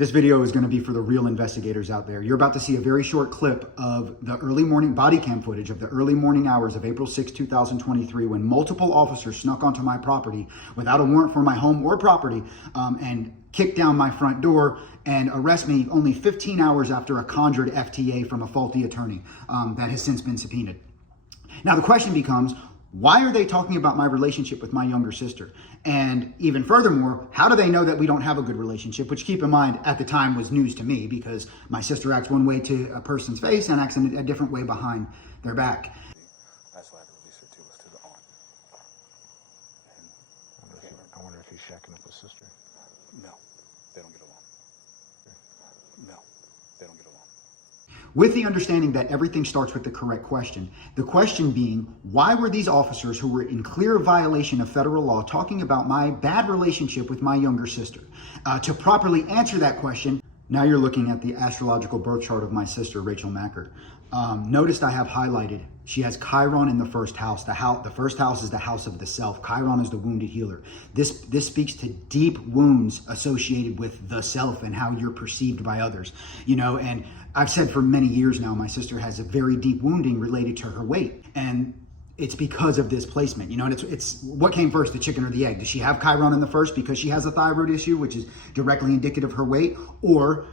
This video is going to be for the real investigators out there. You're about to see a very short clip of the early morning body cam footage of the early morning hours of April 6, 2023, when multiple officers snuck onto my property without a warrant for my home or property and kicked down my front door and arrest me only 15 hours after a conjured FTA from a faulty attorney that has since been subpoenaed. Now the question becomes, why are they talking about my relationship with my younger sister? And even furthermore, how do they know that we don't have a good relationship? Which, keep in mind, at the time was news to me, because my sister acts one way to a person's face and acts in a different way behind their back. That's why I had to release her to us to the aunt. And I wonder if he's shacking up with sister. no, they don't get along. No, they don't get along. With the understanding that everything starts with the correct question. The question being, why were these officers who were in clear violation of federal law talking about my bad relationship with my younger sister? To properly answer that question, now you're looking at the astrological birth chart of my sister, Rachel Macker. Notice I have highlighted, she has Chiron in the first house. The first house is the house of the self. Chiron is the wounded healer. This speaks to deep wounds associated with the self and how you're perceived by others. You know, and I've said for many years now, my sister has a very deep wounding related to her weight. And it's because of this placement, you know, and it's what came first, the chicken or the egg? Does she have Chiron in the first because she has a thyroid issue, which is directly indicative of her weight, or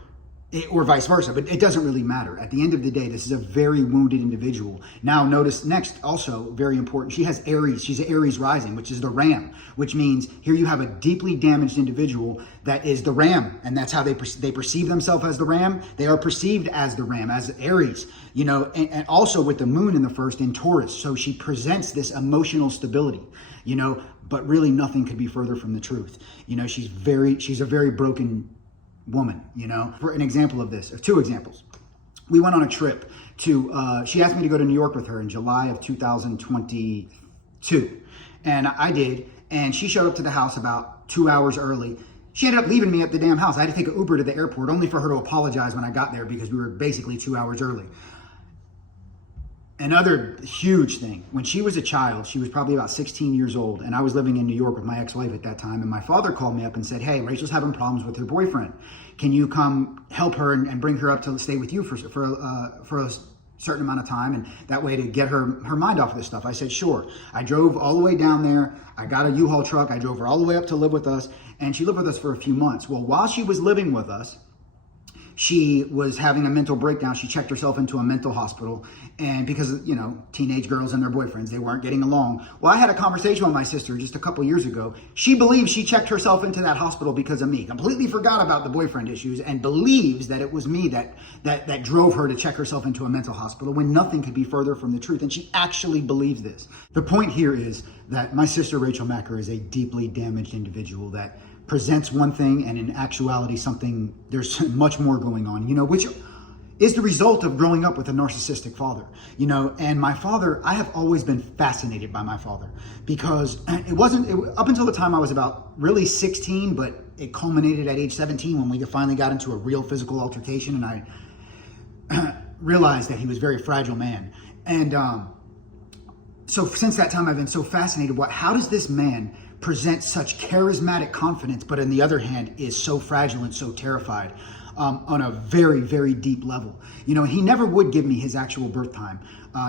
vice versa? But it doesn't really matter. At the end of the day, this is a very wounded individual. Now notice next, also very important, she has Aries. She's an Aries rising, which is the ram, which means here you have a deeply damaged individual that is the ram, and that's how they perceive themselves as the ram. They are perceived as the ram, as Aries, you know, and also with the moon in the first in Taurus. So she presents this emotional stability, you know, but really nothing could be further from the truth. You know, she's a very broken woman, you know. For an example of this, or two examples, we went on a trip to, she asked me to go to New York with her in July of 2022. And I did, and she showed up to the house about 2 hours early. She ended up leaving me at the damn house. I had to take an Uber to the airport, only for her to apologize when I got there because we were basically 2 hours early. Another huge thing, when she was a child, she was probably about 16 years old, and I was living in New York with my ex-wife at that time, and my father called me up and said, hey, Rachel's having problems with her boyfriend. Can you come help her and bring her up to stay with you for a certain amount of time, and that way to get her mind off of this stuff? I said, sure. I drove all the way down there. I got a U-Haul truck. I drove her all the way up to live with us, and she lived with us for a few months. Well, while she was living with us, she was having a mental breakdown. She checked herself into a mental hospital, and because, you know, teenage girls and their boyfriends, they weren't getting along. Well, I had a conversation with my sister just a couple years ago. She believes she checked herself into that hospital because of me. Completely forgot about the boyfriend issues and believes that it was me that drove her to check herself into a mental hospital, when nothing could be further from the truth. And she actually believes this. The point here is that my sister, Rachel Macker, is a deeply damaged individual that presents one thing, and in actuality there's much more going on, you know, which is the result of growing up with a narcissistic father, you know. And my father, I have always been fascinated by my father, because up until the time I was about really 16, but it culminated at age 17 when we finally got into a real physical altercation, and I realized that he was a very fragile man. And so since that time, I've been so fascinated, how does this man present such charismatic confidence, but on the other hand is so fragile and so terrified on a very, very deep level? You know, he never would give me his actual birth time.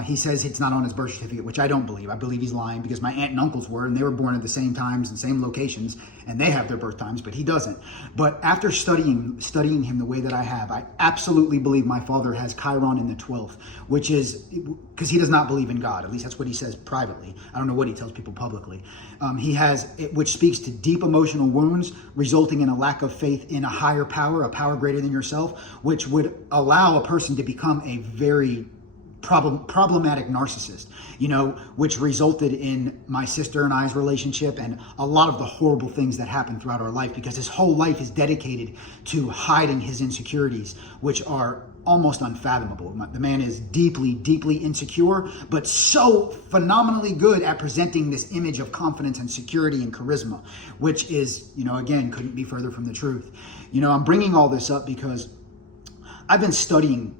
He says it's not on his birth certificate, which I don't believe. I believe he's lying, because my aunt and uncles were, and they were born at the same times and same locations, and they have their birth times, but he doesn't. But after studying him the way that I have, I absolutely believe my father has Chiron in the 12th, which is because he does not believe in God. At least that's what he says privately. I don't know what he tells people publicly. He has it, which speaks to deep emotional wounds resulting in a lack of faith in a higher power, a power greater than yourself, which would allow a person to become a very problematic narcissist, you know, which resulted in my sister and I's relationship and a lot of the horrible things that happened throughout our life, because his whole life is dedicated to hiding his insecurities, which are almost unfathomable. The man is deeply, deeply insecure, but so phenomenally good at presenting this image of confidence and security and charisma, which is, you know, again, couldn't be further from the truth. You know, I'm bringing all this up because I've been studying,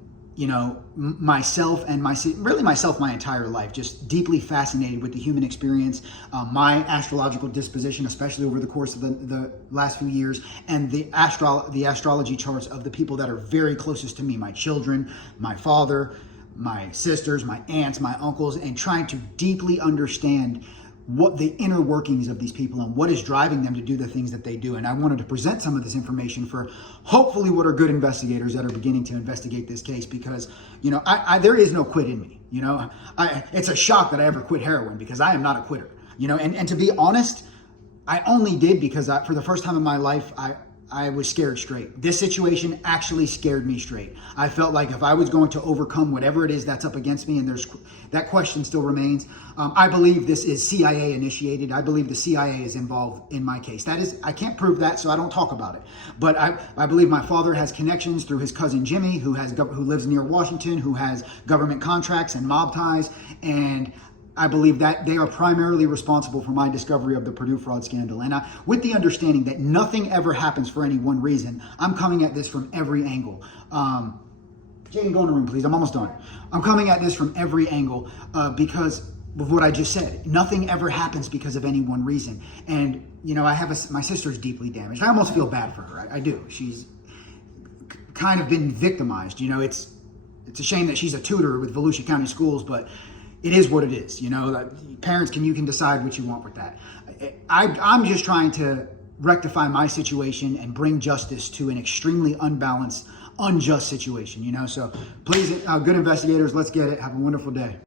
myself and my entire life, just deeply fascinated with the human experience, my astrological disposition, especially over the course of the last few years, and the astrology charts of the people that are very closest to me, my children, my father, my sisters, my aunts, my uncles, and trying to deeply understand what the inner workings of these people and what is driving them to do the things that they do. And I wanted to present some of this information for hopefully what are good investigators that are beginning to investigate this case, because, there is no quit in me. It's a shock that I ever quit heroin, because I am not a quitter, and to be honest, I only did because for the first time in my life, I was scared straight. This situation actually scared me straight. I felt like if I was going to overcome whatever it is that's up against me, and that question still remains, I believe this is CIA initiated. I believe the CIA is involved in my case. I can't prove that, so I don't talk about it. But I believe my father has connections through his cousin Jimmy, who lives near Washington, who has government contracts and mob ties, and I believe that they are primarily responsible for my discovery of the Purdue fraud scandal. And with the understanding that nothing ever happens for any one reason, I'm coming at this from every angle. Jaden, go in the room, please. I'm almost done. I'm coming at this from every angle because of what I just said. Nothing ever happens because of any one reason. And, I have my sister's deeply damaged. I almost feel bad for her. I do. She's kind of been victimized. It's a shame that she's a tutor with Volusia County Schools, but it is what it is. Parents you can decide what you want with that. I'm just trying to rectify my situation and bring justice to an extremely unbalanced, unjust situation. So please, good investigators, let's get it. Have a wonderful day.